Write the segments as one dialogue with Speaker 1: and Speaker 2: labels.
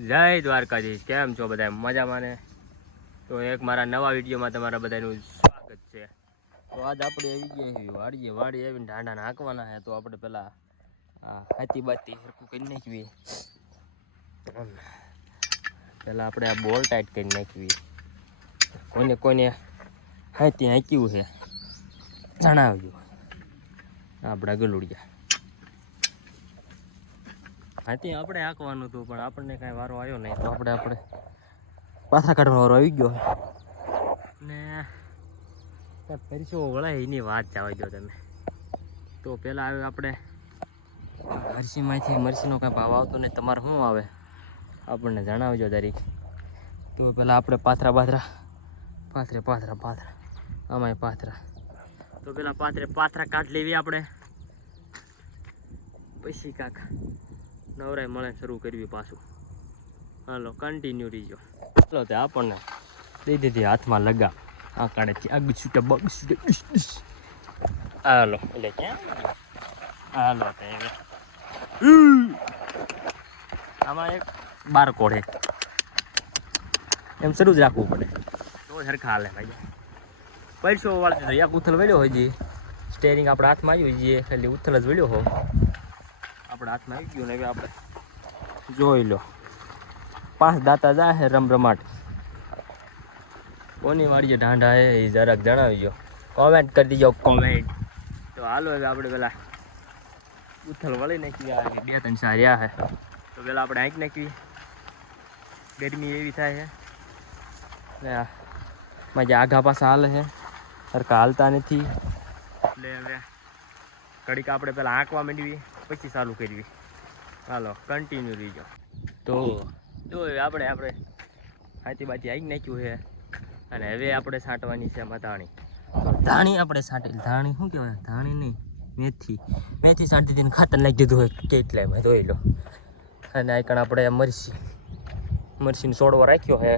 Speaker 1: જય દ્વારકાધીશ, કેમ છો બધા મજામાં ને? તો એક મારા નવા વિડીયોમાં તમારા બધાનું સ્વાગત છે. તો આજ આપણે આવી ગયા છીએ, વાડીએ વાડી આવીને ઢાંડા નાખવાના છે. તો આપણે આ, હાથી બાતી સરખું કરી નાખવી પહેલાં આપણે આ બોલ ટાઈટ કરી નાખવી કોને કોને હાથી હાંક્યું છે, જણાવજો. આપણા ગલુડિયા. હાથી આપણે હાંકવાનું હતું, પણ આપણને કાંઈ વારો આવ્યો નહીં. તો આપણે આપણે પાછા કાઢવાનો વારો આવી ગયો ને પરસો વળાય એની વાત જવા દો તમે. તો પહેલાં આવ્યો આપણે મરસીમાંથી મરસીનો કાંઈ ભાવ આવતો નહીં, તમારે શું આવે? આપણને જણાવજો તારીખ તો પહેલાં આપણે પાથરા પાથરા પાથરે પાથરા પાથરા. આમાંય પાથરા. તો પેલા પાથરે પાથરા કાઢ લેવી આપણે. પછી કાક. નવરાય મળે શરૂ કરવી પાછું. હાલો કન્ટિન્યુ રહીજો. ચાલો તે આપણને દઈ દીધી હાથમાં લગા. આ કાઢે આગ છૂટે બગ છૂટે. હાલો, એટલે ક્યાં હાલો આમાં એક બાર કોઢે એમ શરૂ જ રાખવું પડે. તો સરખા હાલે, ભાઈ. પૈસો વાળતી તો ઉથલ વળ્યો હોય જે. સ્ટેરિંગ આપણા હાથમાં આવ્યું જે, ખાલી ઉથલ જ વળ્યો હો આપણા હાથમાં આવી ગયું ને હવે આપણે જોઈ લો. પાંચ દાતા જાય હે રમરમાટ. કોની વાડીએ ઢાંઢા હે એ જરાક જણાવજો. કોમેન્ટ કરી દીજો કોમેન્ટ તો હાલો હવે આપણે પેલા ઉથલ વળી નાખી બે ત્રણ રહ્યા હે. તો પેલા આપણે આંખ નાખી. ગરમી એવી થાય છે આ આઘા પાછા હાલે છે સરખા હાલતા નથી. એટલે હવે ઘડીક આપણે પેલા આંકવા માંડવી. પછી ચાલુ કરવી હાલો કન્ટિન્યુ રહીજો તો જો આપણે આપણે હાથી બાથી આવી નાખ્યું છે. અને હવે આપણે છાંટવાની છે એમાં ધાણી. ધાણી આપણે છાંટી ધાણી શું કહેવાય? ધાણી નહીં મેથી. મેથી છાંટી દીધી ખાતર નાખી દીધું હોય કેટલાયમાં ધોઈ લો. અને આ કણ આપણે મરસી મરસીને છોડવો રાખ્યો છે.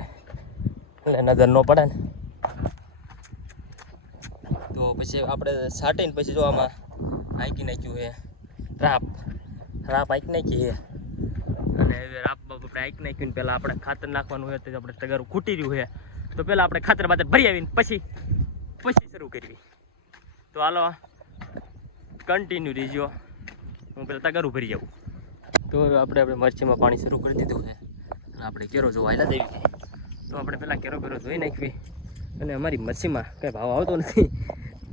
Speaker 1: એટલે નજર ન પડે ને. તો પછી આપણે છાંટીને પછી જો આમાં હાંકી નાખ્યું છે. રાપ રાપ હાંકી નાખીએ. અને હવે રાપ આપણે હાંકી નાખ્યું ને પહેલાં આપણે ખાતર નાખવાનું હોય તો આપણે તગારું ખૂટી રહ્યું હોય તો પહેલાં આપણે ખાતર બાતર ભરી આવીને પછી પછી શરૂ કરવી. તો હાલો કન્ટિન્યુ રહીજો હું પહેલાં તગારું ભરી જાઉં તો હવે આપણે આપણે મરચીમાં પાણી શરૂ કરી દીધું છે. અને આપણે કેરો જો હાલા દેવી તો આપણે પહેલાં કેરો કેરો ધોઈ નાખવી. અને અમારી મરચીમાં કંઈ ભાવ આવતો નથી.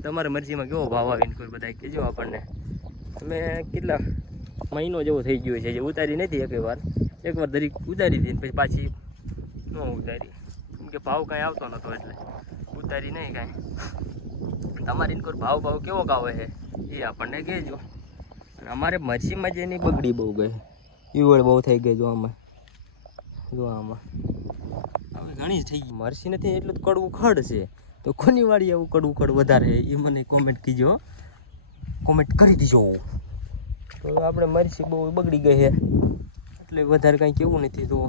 Speaker 1: તમારે મરચીમાં કેવો ભાવ આવીને કોઈ બધા કહેજો આપણને. અમે કેટલા મહિનો જેવો થઈ ગયો છે જે ઉતારી નથી એક વાર. એકવાર દરેક ઉતારી હતી પછી પાછી ન ઉતારી. કેમ કે ભાવ કાંઈ આવતો નહોતો એટલે. ઉતારી નહીં કાંઈ. તમારી ઇનકોર ભાવ ભાવ કેવો કાવે છે? એ આપણને કહેજો. અને અમારે મરચીમાં જ એની બગડી બહુ ગઈ. ઈવળ બહુ થઈ ગઈ જો આમાં જો આમાં હવે ઘણી થઈ ગઈ. મરસી નથી એટલું કડવું ખડ છે. તો કોની વાળી આવું કડવું ખડ વધારે એ મને કોમેન્ટ કીજો. કોમેન્ટ કરી દીજો. તો આપણે મરસી બહુ બગડી ગઈ છે. એટલે વધારે કાંઈ કેવું નથી તો.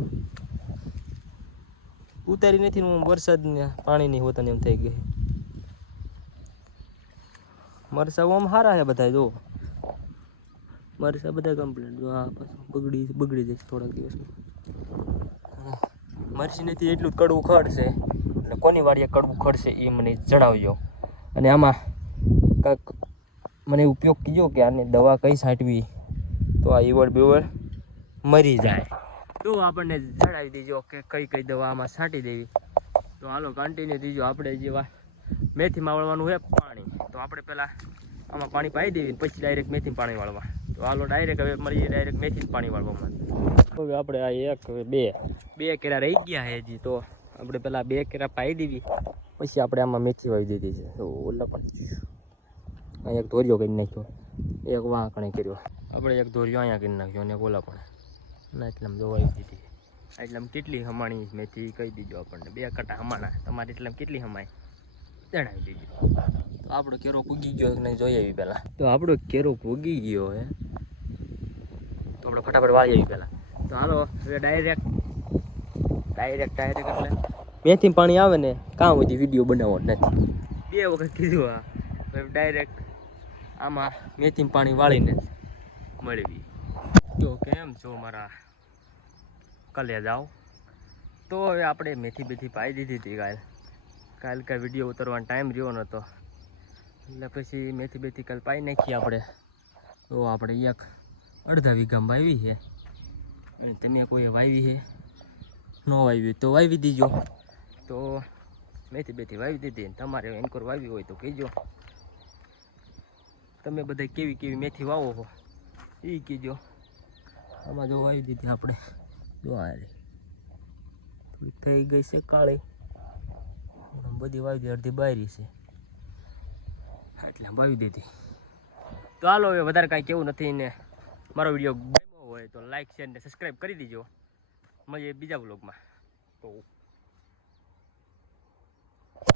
Speaker 1: ઉતારી નથી હું વરસાદને પાણીની હોતાની એમ થઈ ગઈ મરસા આમ સારા છે બધા જો. મરસા બધા કમ્પ્લીટ જો આ પાછું બગડી બગડી જશે થોડાક દિવસમાં. મરસી નથી એટલું કડવું ખડશે એટલે કોની વાડીએ કડવું ખડશે એ મને જણાવજો. અને આમાં કાંઈક મને ઉપયોગ કીજો કે આની દવા કઈ છાંટવી? તો આ ઈવડ બીવડ મરી જાય. તો આપણને જણાવી દેજો કે કઈ કઈ દવા આમાં છાંટી દેવી. તો હાલો કન્ટિન્યુ દીજો આપણે જેવા મેથીમાં વાળવાનું છે પાણી. તો આપણે પહેલાં આમાં પાણી પાઈ દેવી પછી ડાયરેક્ટ મેથી પાણી વાળવા. તો હાલો ડાયરેક્ટ હવે મળીએ ડાયરેક્ટ મેથી પાણી વાળવામાં. હવે આપણે આ એક બે. બે કેરા રહી ગયા છે હજી, તો આપણે પહેલાં બે કેરા પાઈ દેવી. પછી આપણે આમાં મેથી વાવી દીધી છે. ઓલા પણ અહીંયા એક ધોરિયો કરી નાખ્યો. એક વાંકણે કર્યો. આપણે એક ધોરિયો અહીંયા કરી નાખ્યો અને ઓલા પણ. ના એટલામાં દવાઈ દીધી. આમ કેટલી હમાણી મેથી કહી દીજો આપણને. બે કટા હમાણા. તમારે એટલે કેટલી હમાય? જણાવી દીજો. તો આપણો કેરો પૂગી ગયો ને જોઈ આવી પહેલાં? તો આપણો કેરો પૂગી ગયો હે. તો આપણે ફટાફટ વાળી આવી પહેલાં. તો હાલો, હવે ડાયરેક્ટ ડાયરેક્ટ ડાયરેક્ટ એટલે મેથી પાણી આવે ને, કાં સુધી વીડિયો બનાવવાનો નથી. બે વખત કીધું આ. ડાયરેક્ટ આમાં મેથી પાણી વાળીને મળવી તો કેમ છો મારા કાલે જાઓ તો હવે આપણે મેથી બેથી પાઈ દીધી હતી કાલ. કાલ કાંઈ વીડિયો ઉતારવાનો ટાઈમ રહ્યો નહોતો એટલે પછી મેથી બેથી કાલ પાઈ નાખી આપણે. તો આપણે એક અડધા વીઘામાં વાવી છે. અને તમે કોઈ વાવી છે? ન વાવી તો વાવી દીજો. તો મેથી બેથી વાવી દીધી તમારે એનકોર વાવી હોય તો કહેજો. તમે બધા કેવી કેવી મેથી વાવો હો? એ કીજો. આમાં જો વાવી દીધી આપણે. જો થઈ ગઈ છે કાળી. બધી વાવી દીધી, અડધી બારી છે. એટલે વાવી દીધી. તો હાલો હવે વધારે કાંઈ કેવું નથી ને મારો વીડિયો ગમ્યો હોય તો લાઈક શેર ને સબસ્ક્રાઈબ કરી દીજો. મળીએ બીજા બ્લોગમાં તો